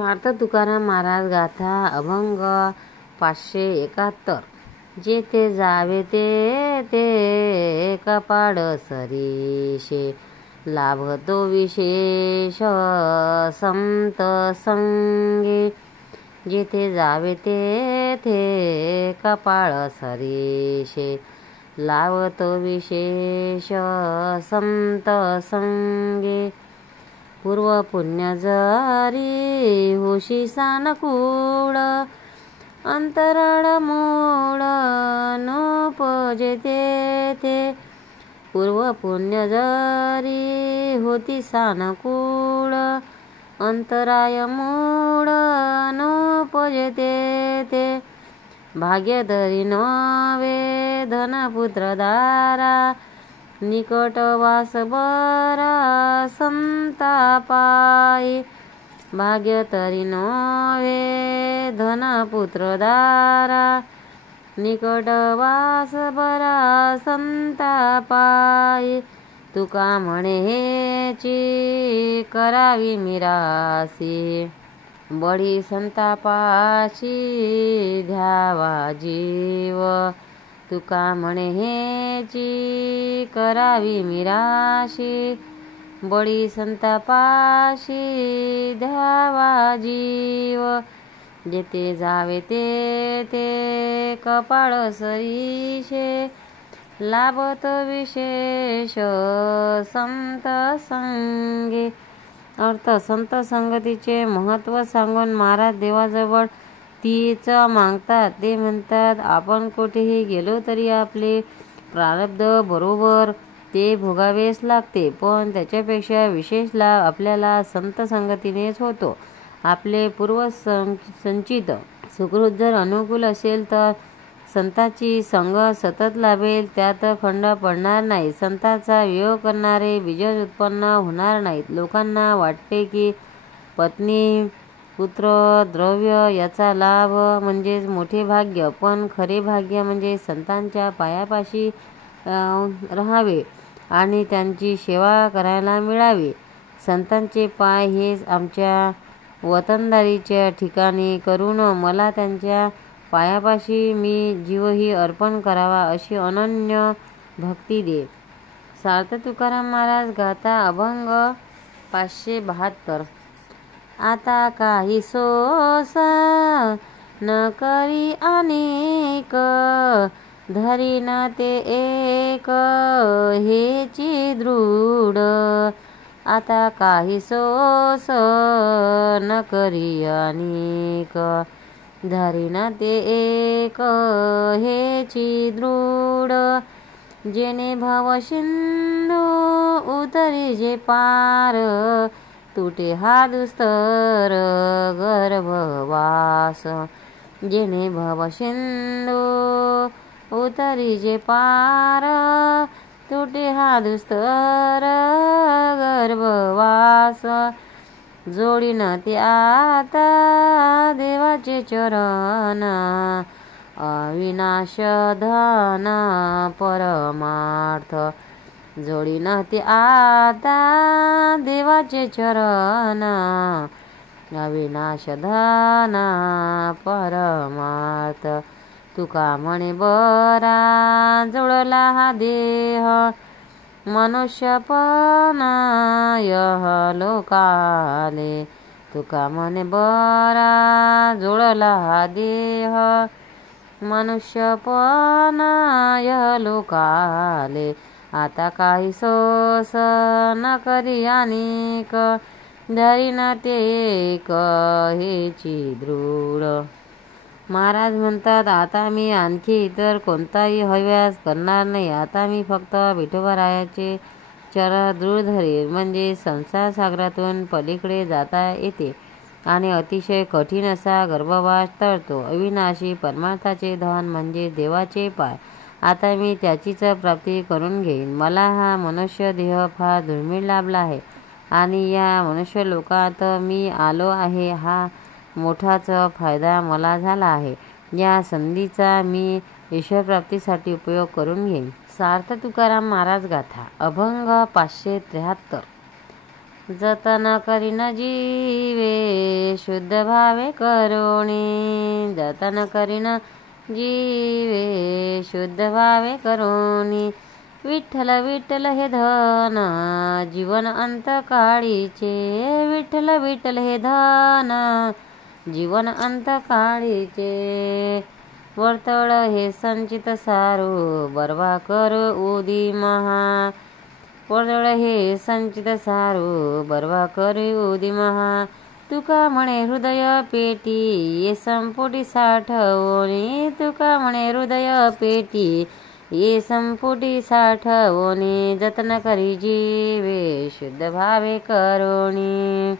सार्थ तुकाराम महाराज गाथा अभंग 571. जेथे जावे ते कपाड सरीशे, लाभतो विशेष संत संगे. जेथे जावे ते कपाळ सरीशे, लाभतो विशेष संत संगे. पूर्व पुण्य जरी होशी सानकूळ, अंतराळ मूळ नोपजे तेथे. पूर्व पुण्य जरी होती सानकूळ, अंतराय मूळ नोपजे तेथे. भाग्य धरी नवे धनपुत्र दारा, निकट वास बरा संतापाई. भाग्य तरी नवे धनपुत्र दारा, निकट वास बरा संतापाई. तुका म्हणे हेची करावी मिरासी, बळी संतापाशी घ्यावा जीव. तुका म्हणे हेची करावी मिराशी, बळी संतापाशी द्यावा जीव. जेथे जावे ते कपाळ सरीशे, लाभत विशेष संत संगे. अर्थ: संत संगतीचे महत्त्व सांगून महाराज देवाजवळ तीच मागतात. ते म्हणतात, आपण कुठेही गेलो तरी आपले प्रारब्ध बरोबर ते भोगावेच लागते, पण त्याच्यापेक्षा विशेष लाभ आपल्याला संत संगतीनेच होतो. आपले पूर्वसंचित सुकृत जर अनुकूल असेल तर संताची संगत सतत लाभेल, त्यात खंड पडणार नाही. संतांचा वियोग करणारे बीजच उत्पन्न होणार नाहीत. लोकांना वाटते की पत्नी, पुत्र, द्रव्य याचा लाभ म्हणजेच मोठे भाग्य, पण खरे भाग्य म्हणजे संतांच्या पायापाशी राहावे आणि त्यांची सेवा करायला मिळावी. संतांचे पाय हेच आमच्या वतनदारीच्या ठिकाणी करून मला त्यांच्या पायापाशी मी जीवही अर्पण करावा अशी अनन्य भक्ती दे. सार्थ तुकाराम महाराज गाथा अभंग 572. आता काही सोसा न करी अनेक, धरीन ते एक हेची दृढ. आता काही सोस न करी अनेक, धरीन ते एक हेची दृढ. जेने भव सिंधू उतरी जे पार, तुटे हा दुस्तर गर्भवास. जेने भव सिंधू उतरी जे पार, तुटे हा दुस्तर गर्भवास. जोडीन ते आता देवाचे चरण, अविनाश धन परमार्थ. जोडीन ते आता देवाचे चरण, अविनाश धन परमार्थ. तुका म्हणे बरा जुळला हा देह, मनुष्यपण यह लोकाले. तुका म्हणे बरा जुळला हा देह, मनुष्यपण यह लोकाले. आता काही सोस न करी अनेक, धरीन ते एक हेची दृढ. महाराज म्हणतात, आता मी आणखी इतर कोणताही हव्यास करणार नाही. आता मी फक्त विठोबारायाचे चरण दृढ धरेल, म्हणजे संसार सागरातून पलीकडे जाता येते आणि अतिशय कठीण असा गर्भवास टळतो. अविनाशी परमार्थाचे धन म्हणजे देवाचे पाय, आता मी त्याचीच प्राप्ती करून घेईन. मला हा मनुष्य देह फार दुर्मिळ लाभला आहे आणि या मनुष्य लोकात मी आलो आहे, हा मोठाच फायदा मला झाला आहे. या संधीचा मी ईश्वरप्राप्तीसाठी उपयोग करून घेईन. सार्थ तुकाराम महाराज गाथा अभंग 573. जतन करीन जीवे शुद्ध भावे करोणी, जतन करीन जीवे शुद्ध भावे करोणी। विठ्ठल विठ्ठल हे धन जीवन अंतकाळीचे, विठ्ठल विठ्ठल हे धन जीवन अंतकाळीचे। वर्तळ हे संचित सारू बर्वा कर उदी महा, वर्तळ हे संचित सारू बर्वा कर उदी महा। तुका म्हणे हृदय पेटी ये संपुटी साठवणी, तुका म्हणे हृदय पेटी ये संपुटी साठवणी। जतन करी जीवे शुद्ध भावे करोणी।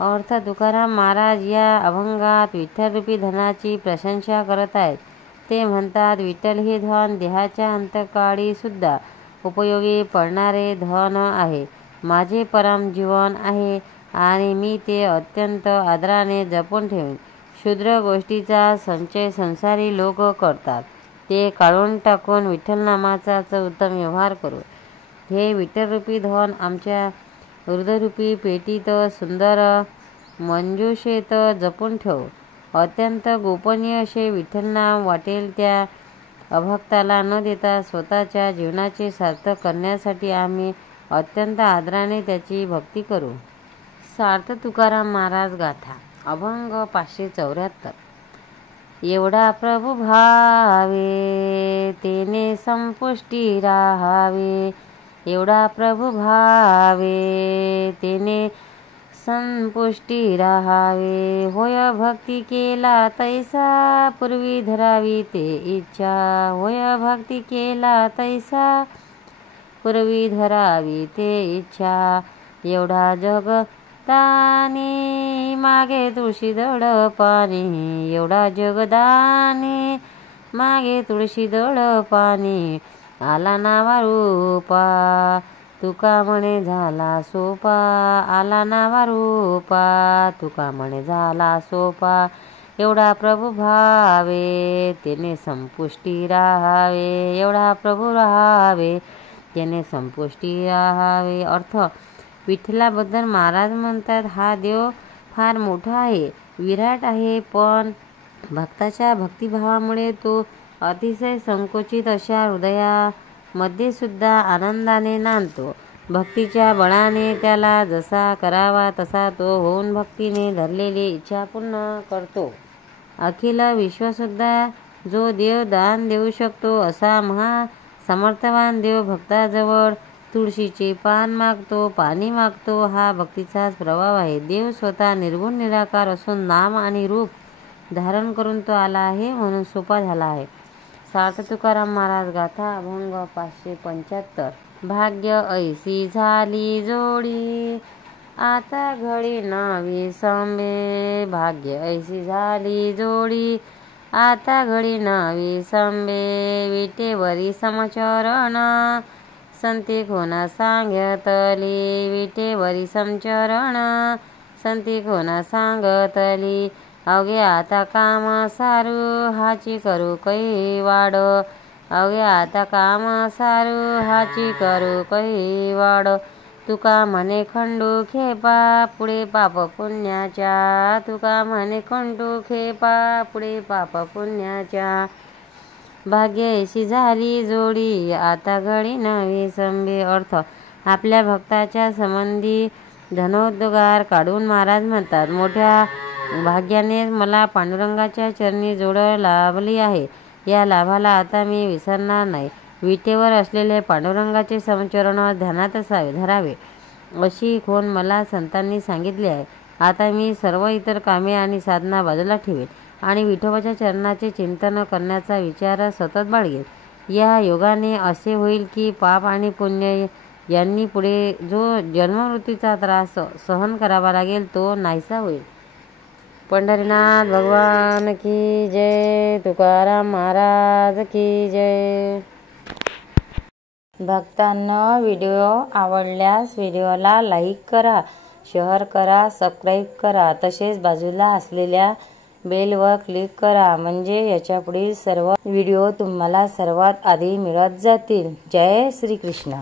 अर्थ तुकाराम महाराज या अभंगात विठ्ठल रूपी धनाची प्रशंसा करत आहेत। ते म्हणतात, विठ्ठल हे धन देहाच्या अंतकाळी सुद्धा उपयोगी पडणारे धन आहे, माझे परम जीवन आहे आणि मी ते अत्यंत आदराने जपून ठेवीन। क्षुद्र गोष्टीचा संचय संसारी लोक करतात, ते काढून टाकून विठ्ठल नामाचा उत्तम व्यवहार करू। हे विठ्ठलरूपी धन आमच्या हृदयरूपी पेटीत सुंदर मंजुषेत जपून ठेवू। अत्यंत गोपनीय असे विठ्ठल नाम वाटेल त्या अभक्ताला न देता स्वतःच्या जीवनाचे सार्थक करण्यासाठी आम्ही अत्यंत आदराने त्याची भक्ती करू। सार्थ तुकाराम महाराज गाथा अभंग 574। एवढा प्रभु भावे तेने संपुष्टी राहावे, एवढा प्रभु भावे तेने संपुष्टी राहावे। होय भक्ती केला तैसा पूर्वी धरावी ते इच्छा, होय भक्ती केला तैसा पूर्वी धरावी ते इच्छा। एवढा जग दानी मागे तुळशी दळ पाणी, एवढा जगदानी मागे तुळशी दळ पाणी। आला नावा रूपा तुका म्हणे झाला सोपा, आला नावा रूपा तुका म्हणे झाला सोपा। एवढा प्रभु भावे तेने संपुष्टी राहावे, एवढा प्रभु राहावे तेने संपुष्टी राहावे। अर्थ विठ्ठलाबद्दल महाराज म्हणतात, हा देव फार मोठा आहे, विराट आहे, पण भक्ताच्या भक्तिभावामुळे तो अतिशय संकोचित अशा हृदयामध्ये सुद्धा आनंदाने नांदतो। भक्तीच्या बळाने त्याला जसा करावा तसा तो होऊन भक्तीने धरलेली इच्छा पूर्ण करतो। अखिल विश्वसुद्धा जो देव दान देऊ शकतो असा महा समर्थवान देव भक्ताजवळ तुळशीचे पान मागतो, पाणी मागतो, हा भक्तीचाच प्रभाव आहे। देव स्वतः निर्गुण निराकार असून नाम आणि रूप धारण करून तो आला आहे, म्हणून सोपा झाला आहे। सार्थ तुकाराम महाराज गाथा अभंग 575। भाग्य ऐसी झाली जोडी आता घडी नवी संबे, भाग्य ऐसी झाली जोडी आता घडी नवी संबे। विटेवरी समचरण संती कोणा सांगतली, विटेवरी समचरण संती कोणा सांगतली। अवघे आता काम सारू हाची करू कै वाड, अवघे आता काम सारू हाची करू कै वाड। तुका म्हणे खंडू खेपा पुढे पाप पुण्याच्या, तुका म्हणे खंडू खेपा पुढे पाप पुण्याच्या। भाग्य ऐशी झाली जोडी आता घडी नवी संबे। अर्थ आपल्या भक्ताच्या संबंधी धनोद्गार काढून महाराज म्हणतात, मोठ्या भाग्याने मला पांडुरंगाच्या चरणी जोड लाभली आहे, या लाभाला आता मी विसरणार नाही। विटेवर असलेले पांडुरंगाचे समचरण ध्यानात धरावे अशी खूण मला संतांनी सांगितली आहे। आता मी सर्व इतर कामे आणि साधना बाजूला ठेवेन आणि विठोबाच्या चरणाचे चिंतन करण्याचा विचार सतत बाळगेन। या योगाने असे होईल की पाप आणि पुण्य यांनी पुढे जो जन्ममृत्यूचा त्रास सहन करावा लागेल तो नाहीसा होईल। पंढरीनाथ भगवान की जय, तुकाराम महाराज की जय। भक्तांनो, व्हिडिओ आवडल्यास व्हिडिओला लाईक करा, शेअर करा, सबस्क्राईब करा, तसेच बाजूला असलेल्या बेलवर क्लिक करा, म्हणजे याच्या पुढील सर्व व्हिडिओ तुम्हाला सर्वात आधी मिळत जातील। जय श्री कृष्ण।